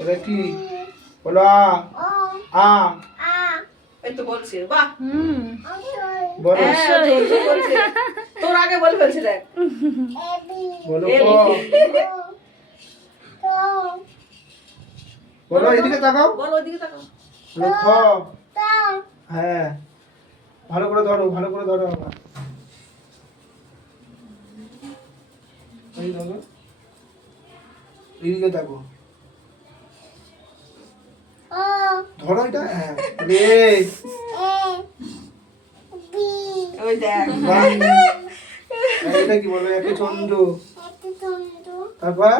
এটা কি বলো? আ এই তো বলছে বাহ বলো বলছে তোর আগে বলে ফেলছে দেখ বলো বলো এদিকে তাকাও, বল ওইদিকে তাকাও বলো খ। হ্যাঁ ভালো করে ধরো, ভালো করে ধরো আবার। এই ধরো, এইদিকে দেখো, ধরো এটা। হ্যাঁ রে ওই দেখ বাহ। এটা কি বলো? একে চন্দ্র, তারপর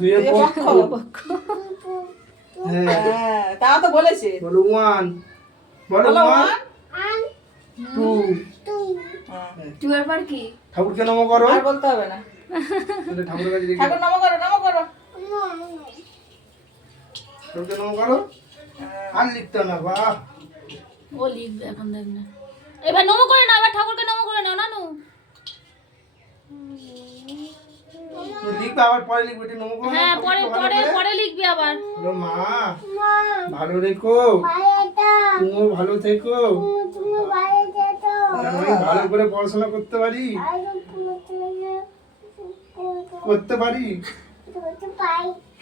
দুয়ে পক্ষ। হ্যাঁ হ্যাঁ তা তো বলেছে বলো ওয়ান, বলো বলো ওয়ান ওয়ান টু। টুয়ের পর কি? ঠাকুরকে নমো করো। আর বলতে হবে না তাহলে ঠাকুরের কাছে দেখি, ঠাকুর নমো করো ঠাকুরকে নমো করো। আর লিখতে না, বাহ। ও লিখবে এখন, দেখ না। এবার নমো করে নাও, এবার ঠাকুরকে নমো করে নাও নানু। তুমি লিখবে আবার পরে লিখবে, এটা নমো করো না, হ্যাঁ পরে ঠাকুরকে ভালো পরে করে। পরে লিখবি আবার। বলো মা ভালো রেখো, তুমিও ভালো থেকো, যেন আমি ভালো করে পড়াশোনা করতে পারি, করতে পারি।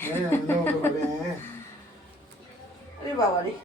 হ্যাঁ নমো করো, হ্যাঁ। আরে বাবা রে